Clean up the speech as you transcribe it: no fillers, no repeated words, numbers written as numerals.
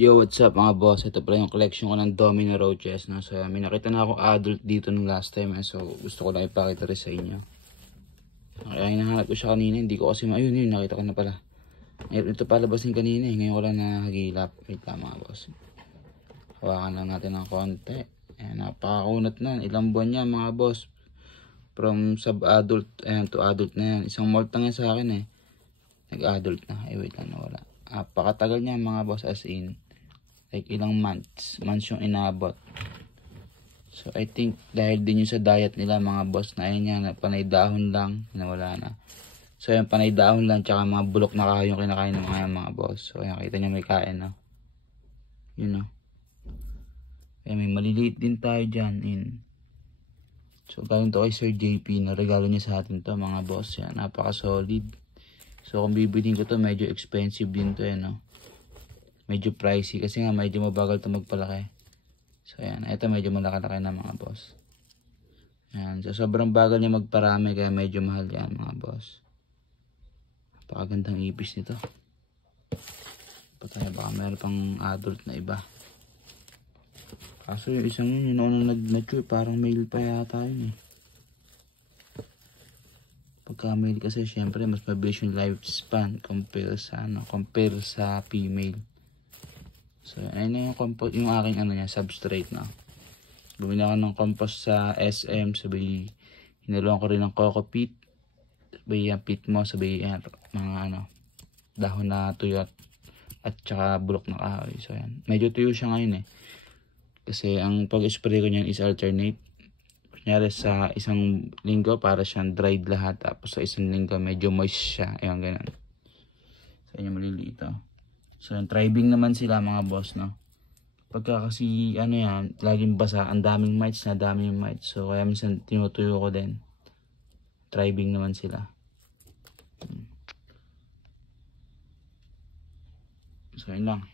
Yo, what's up mga boss? Ito pala yung collection ko ng Domino roaches. No? So, may nakita na akong adult dito nung last time. So, gusto ko lang ipakita rin sa inyo. Kaya hinahanap ko siya kanina. Hindi ko kasi, ayun, nakita ko na pala. Ito palabasin kanina eh. Ngayon ko lang nakagilap. Wait lang mga boss. Hawakan lang natin ng konti. Ayan, napakakunat na. Ilang buwan niya mga boss. From sub-adult to adult na yan. Isang molt lang yan sa akin eh. Nag-adult na. Ay, wait lang, nawala. Napakatagal niya mga boss, as in. Like ilang months yung inabot. So I think dahil din yung sa diet nila mga boss, na ayun yan, panay dahon lang, nawala na. So yung panay dahon lang, tsaka mga bulok na kahoy yung kinakain ng mga boss. So ayan, kita nyo may kain na. Yun know. Kaya may maliliit din tayo dyan. So galing to kay Sir JP, na regalo niya sa atin to mga boss. Yan, napaka solid. So kung bibilhin ko to, medyo expensive din to no. Medyo pricey kasi nga medyo mabagal ito magpalaki. So ayan, ito medyo malaki-laki na mga boss. Ayan, so sobrang bagal niya magparami kaya medyo mahal yan mga boss. Napakagandang ipis nito. Patay, baka meron pang adult na iba. Kaso yung isang yun, yung nag-mature, parang male pa yata yun eh. Pagka male kasi syempre mas mabilis yung lifespan compare sa female. So, ayun na yung aking substrate na. Bumili ako ng compost sa SM, sabi, hinaluan ko rin ng coco peat. Sabi, peat mo, sabi, mga dahon na tuyot at saka bulok na kahoy. So, ayan. Medyo tuyo siya ngayon eh. Kasi ang pag-spray ko niyan is alternate. Kunyari sa isang linggo, para siyang dried lahat. Tapos sa isang linggo, medyo moist siya. Ayan, ganun. So, ayan, maliliit oh. So, thriving naman sila mga boss, no? Pagka kasi, yan, laging basa, ang daming mites. So, kaya minsan tinutuyo ko din. Thriving naman sila. So, yun lang.